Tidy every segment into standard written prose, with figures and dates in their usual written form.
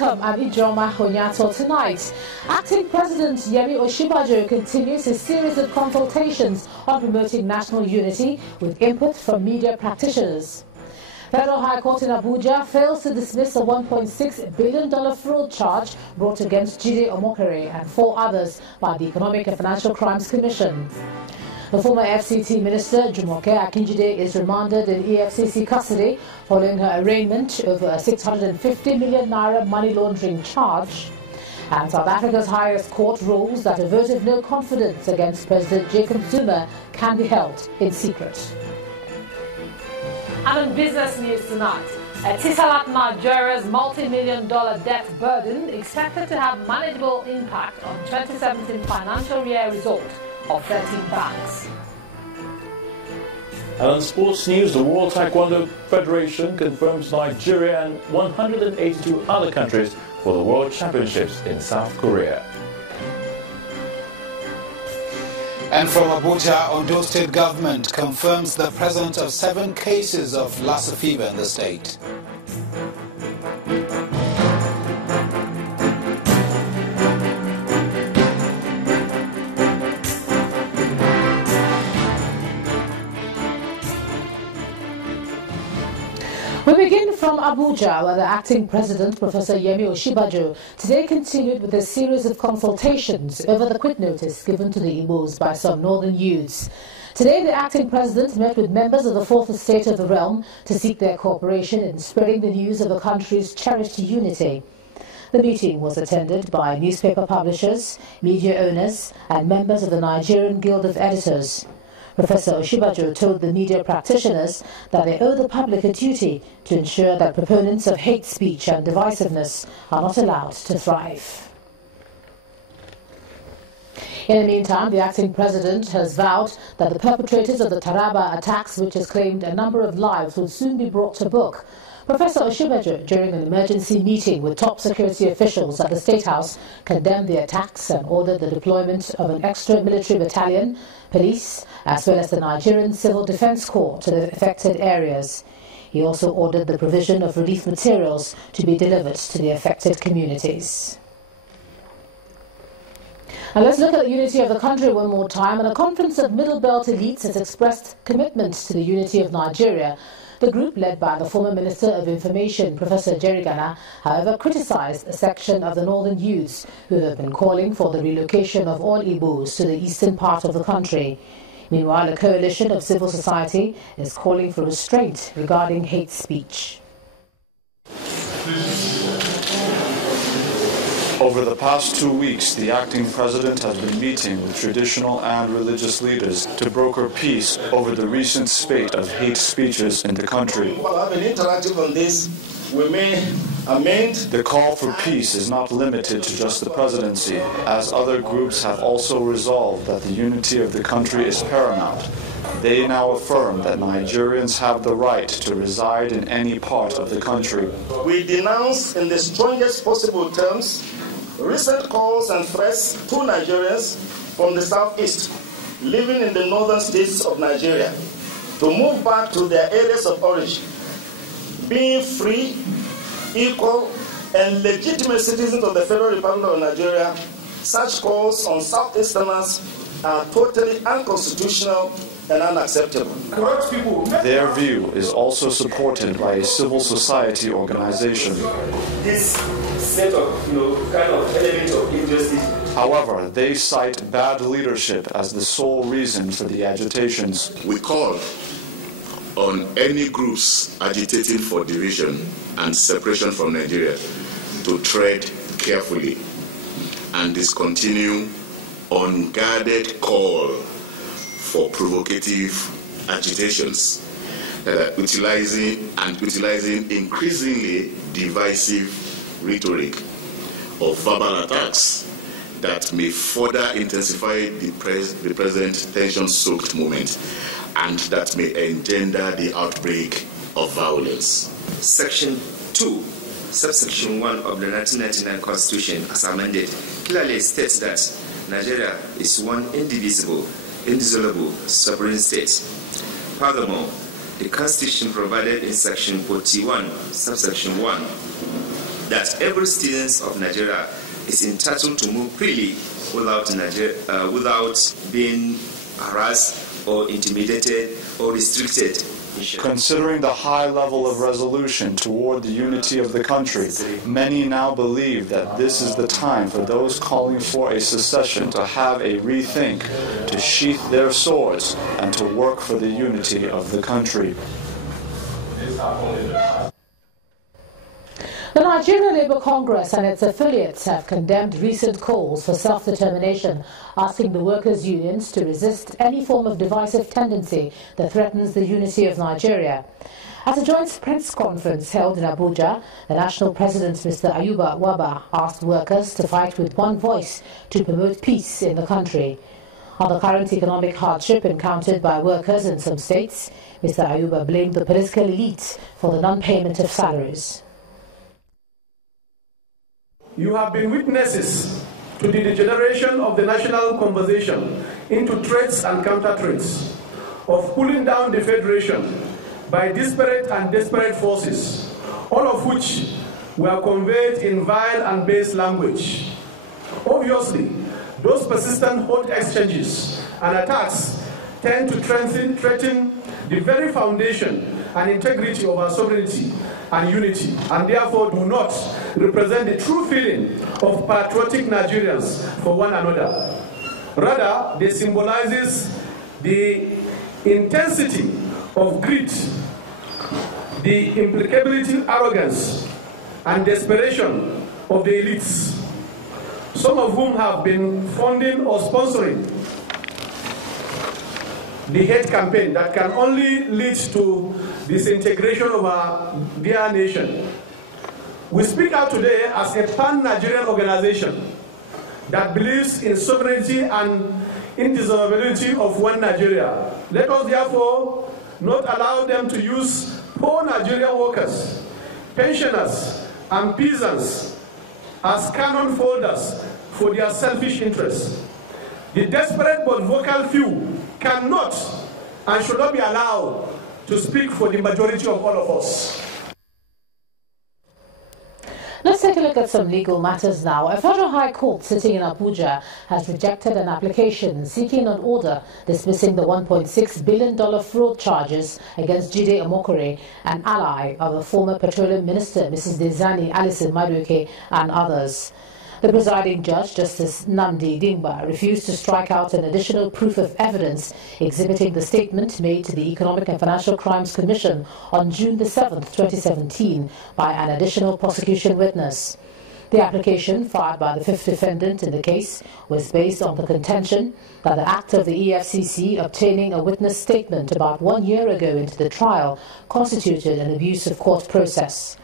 Welcome, I'm Ijoma Honyato. Tonight, Acting President Yemi Osinbajo continues his series of consultations on promoting national unity with input from media practitioners. Federal High Court in Abuja fails to dismiss a $1.6 billion fraud charge brought against Jide Omokere and 4 others by the Economic and Financial Crimes Commission. The former FCT Minister, Jumoke Akinjide, is remanded in EFCC custody following her arraignment over a 650 million naira money laundering charge. And South Africa's highest court rules that a vote of no confidence against President Jacob Zuma can be held in secret. And in business news tonight, Etisalat Nigeria's multi-million-dollar debt burden expected to have manageable impact on 2017 financial year result of 13 banks. And on sports news, the World Taekwondo Federation confirms Nigeria and 182 other countries for the World Championships in South Korea. And from Abuja, Ondo State government confirms the presence of 7 cases of Lassa fever in the state. We begin from Abuja, where the acting president, Professor Yemi Osinbajo, today continued with a series of consultations over the quit notice given to the Igbos by some northern youths. Today, the acting president met with members of the fourth estate of the realm to seek their cooperation in spreading the news of the country's cherished unity. The meeting was attended by newspaper publishers, media owners, and members of the Nigerian Guild of Editors. Professor Osinbajo told the media practitioners that they owe the public a duty to ensure that proponents of hate speech and divisiveness are not allowed to thrive. In the meantime, the acting president has vowed that the perpetrators of the Taraba attacks, which has claimed a number of lives, will soon be brought to book. Professor Osinbajo, during an emergency meeting with top security officials at the State House, condemned the attacks and ordered the deployment of an extra military battalion, police, as well as the Nigerian Civil Defense Corps to the affected areas. He also ordered the provision of relief materials to be delivered to the affected communities. And let's look at the unity of the country one more time. And a conference of Middle Belt elites has expressed commitment to the unity of Nigeria. The group, led by the former Minister of Information, Professor Jerry Gana, however, criticized a section of the northern youths who have been calling for the relocation of all Igbos to the eastern part of the country. Meanwhile, a coalition of civil society is calling for restraint regarding hate speech. Over the past 2 weeks, the acting president has been meeting with traditional and religious leaders to broker peace over the recent spate of hate speeches in the country. We'll have an interactive on this. We may amend. The call for peace is not limited to just the presidency, as other groups have also resolved that the unity of the country is paramount. They now affirm that Nigerians have the right to reside in any part of the country. We denounce in the strongest possible terms recent calls and threats to Nigerians from the southeast living in the northern states of Nigeria to move back to their areas of origin, being free, equal, and legitimate citizens of the Federal Republic of Nigeria. Such calls on southeasterners are totally unconstitutional and unacceptable. Their view is also supported by a civil society organization. This set of, kind of element of injustice. However, they cite bad leadership as the sole reason for the agitations. We call on any groups agitating for division and separation from Nigeria to tread carefully and discontinue unguarded call for provocative agitations, utilizing increasingly divisive rhetoric of verbal attacks that may further intensify the present tension-soaked moment and that may engender the outbreak of violence. Section 2, subsection 1 of the 1999 Constitution, as amended, clearly states that Nigeria is one indivisible, indissoluble, sovereign state. Furthermore, the Constitution provided in Section 41, subsection 1, that every student of Nigeria is entitled to move freely without being harassed or intimidated or restricted. Considering the high level of resolution toward the unity of the country, many now believe that this is the time for those calling for a secession to have a rethink, to sheath their swords, and to work for the unity of the country. The Nigerian Labour Congress and its affiliates have condemned recent calls for self-determination, asking the workers' unions to resist any form of divisive tendency that threatens the unity of Nigeria. At a joint press conference held in Abuja, the national president, Mr. Ayuba Waba, asked workers to fight with one voice to promote peace in the country. On the current economic hardship encountered by workers in some states, Mr. Ayuba blamed the political elite for the non-payment of salaries. You have been witnesses to the degeneration of the national conversation into threats and counter-threats, of pulling down the federation by disparate and desperate forces, all of which were conveyed in vile and base language. Obviously, those persistent hot exchanges and attacks tend to threaten the very foundation and integrity of our sovereignty and unity, and therefore do not represent the true feeling of patriotic Nigerians for one another. Rather, they symbolizes the intensity of greed, the implacability, arrogance, and desperation of the elites, some of whom have been funding or sponsoring the hate campaign that can only lead to disintegration of our dear nation. We speak out today as a pan-Nigerian organization that believes in sovereignty and indissolubility of one Nigeria. Let us therefore not allow them to use poor Nigerian workers, pensioners, and peasants as cannon folders for their selfish interests. The desperate but vocal few cannot and should not be allowed to speak for the majority of all of us. Let's take a look at some legal matters now. A federal high court sitting in Abuja has rejected an application seeking an order dismissing the $1.6 billion fraud charges against Jide Omokore, an ally of the former petroleum minister, Mrs. Dezani Alison Madueke, and others. The presiding judge, Justice Nnamdi Dingba, refused to strike out an additional proof of evidence exhibiting the statement made to the Economic and Financial Crimes Commission on June the 7th, 2017 by an additional prosecution witness. The application, filed by the fifth defendant in the case, was based on the contention that the act of the EFCC obtaining a witness statement about 1 year ago into the trial constituted an abuse of court process.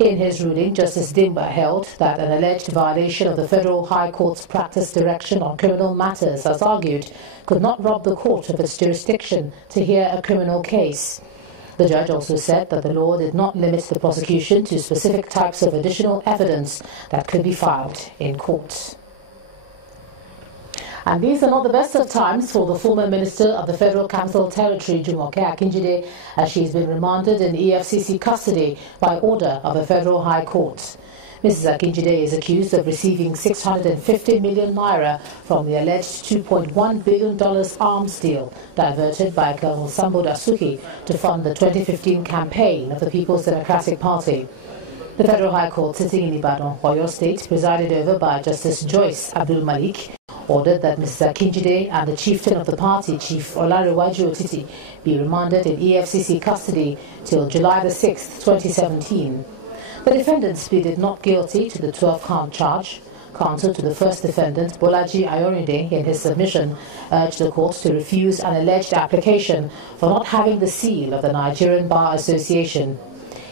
In his ruling, Justice Dingba held that an alleged violation of the Federal High Court's practice direction on criminal matters, as argued, could not rob the court of its jurisdiction to hear a criminal case. The judge also said that the law did not limit the prosecution to specific types of additional evidence that could be filed in court. And these are not the best of times for the former Minister of the Federal Capital Territory, Jumoke Akinjide, as she's been remanded in EFCC custody by order of a Federal High Court. Mrs. Akinjide is accused of receiving 650 million naira from the alleged $2.1 billion arms deal diverted by Colonel Sambo Dasuki to fund the 2015 campaign of the People's Democratic Party. The Federal High Court sitting in Ibadan, Oyo State, presided over by Justice Joyce Abdul Malik, ordered that Mr. Akinjide and the chieftain of the party, Chief Olarewaju Otiti, be remanded in EFCC custody till July the 6th, 2017. The defendants pleaded not guilty to the 12-count charge. Counsel to the first defendant, Bolaji Ayorinde, in his submission, urged the court to refuse an alleged application for not having the seal of the Nigerian Bar Association.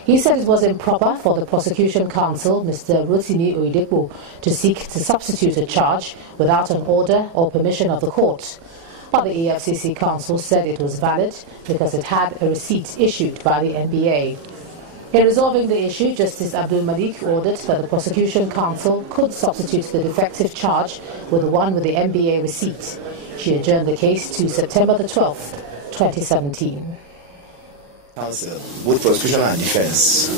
He said it was improper for the prosecution counsel, Mr. Rotimi Oyedepo, to seek to substitute a charge without an order or permission of the court. But the EFCC counsel said it was valid because it had a receipt issued by the NBA. In resolving the issue, Justice Abdul Malik ordered that the prosecution counsel could substitute the defective charge with the one with the NBA receipt. She adjourned the case to September the 12th, 2017. Counsel, both prosecution and defense,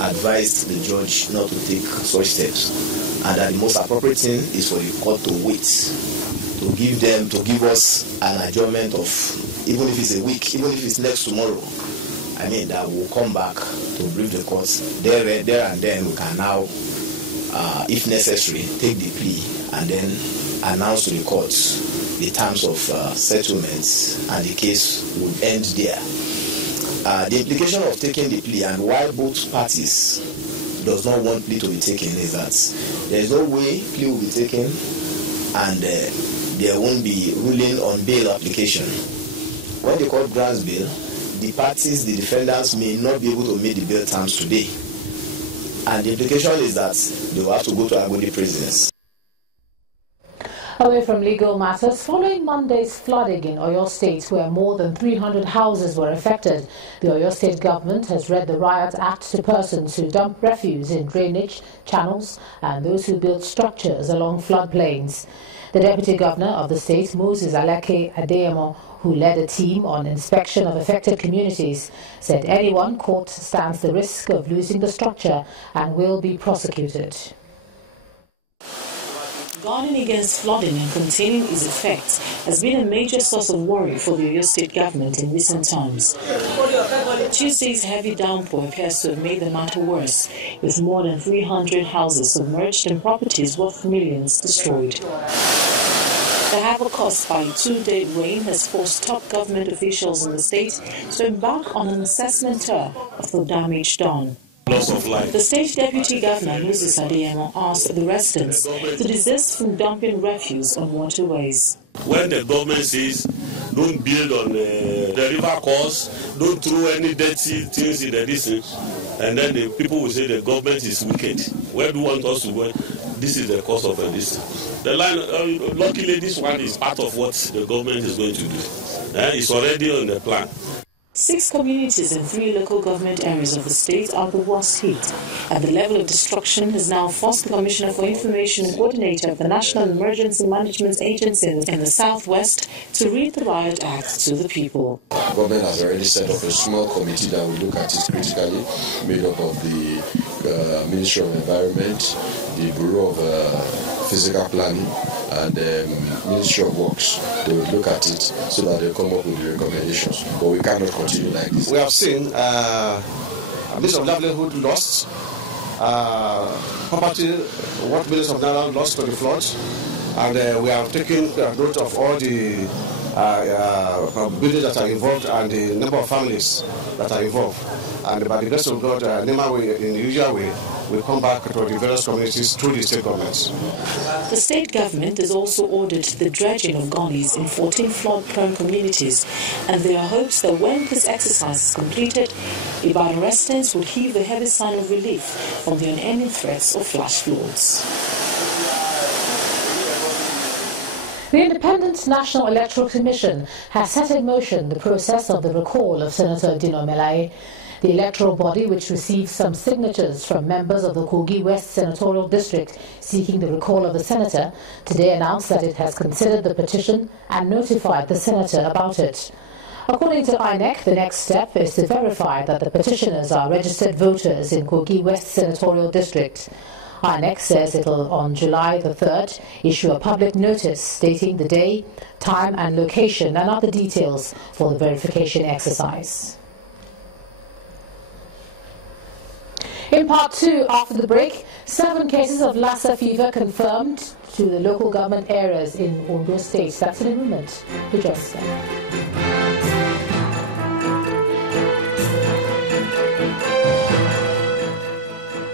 advised the judge not to take such steps, and that the most appropriate thing is for the court to wait, to give us an adjournment of, even if it's a week, even if it's next tomorrow. I mean, that we'll come back to brief the courts. There and then we can now, if necessary, take the plea and then announce to the courts the terms of settlements, and the case will end there. The implication of taking the plea, and why both parties does not want plea to be taken, is that there is no way plea will be taken and there won't be ruling on bail application. When the court grants bail, the parties, the defendants, may not be able to meet the bail terms today. And the implication is that they will have to go to Agodi prisons. Away from legal matters, following Monday's flooding in Oyo State, where more than 300 houses were affected, the Oyo State government has read the Riot Act to persons who dump refuse in drainage channels and those who build structures along floodplains. The Deputy Governor of the state, Moses Aleke Adeyemo, who led a team on inspection of affected communities, said anyone caught stands the risk of losing the structure and will be prosecuted. Guarding against flooding and containing its effects has been a major source of worry for the Oyo State government in recent times. Tuesday's heavy downpour appears to have made the matter worse, with more than 300 houses submerged and properties worth millions destroyed. The havoc caused by a 2-day rain has forced top government officials in the state to embark on an assessment tour of the damage done. Loss of life. The state deputy governor, Moses Adeyemo, asked the residents to desist from dumping refuse on waterways. When the government says don't build on the river course, don't throw any dirty things in the distance, and then the people will say the government is wicked. Where do you want us to go? This is the cause of this. The line, luckily, this one is part of what the government is going to do. It's already on the plan. 6 communities in 3 local government areas of the state are the worst hit, and the level of destruction has now forced the Commissioner for Information and Coordinator of the National Emergency Management Agency in the Southwest to read the Riot Act to the people. The government has already set up a small committee that will look at it critically, made up of the Ministry of Environment, the Bureau of Physical Planning, and the Ministry of Works. They will look at it so that they come up with the recommendations. But we cannot continue like this. We have seen a means of livelihood lost, property worth millions of naira lost to the floods, and we have taken note of all the buildings that are involved and the number of families that are involved. And by the grace of God, in the usual way, we come back to the various communities through the state governments. The state government has also ordered the dredging of gullies in 14 flood-prone communities, and there are hopes that when this exercise is completed, Ibadan residents would heave a heavy sign of relief from the unending threats of flash floods. The Independent National Electoral Commission has set in motion the process of the recall of Senator Dino Melaye. The electoral body, which received some signatures from members of the Kogi West Senatorial District seeking the recall of the senator, today announced that it has considered the petition and notified the senator about it. According to INEC, the next step is to verify that the petitioners are registered voters in Kogi West Senatorial District. INEC says it will, on July the 3rd, issue a public notice stating the day, time and location and other details for the verification exercise. In part 2, after the break, 7 cases of Lassa fever confirmed to the local government areas in Ondo State. That's in a moment. Do join us then.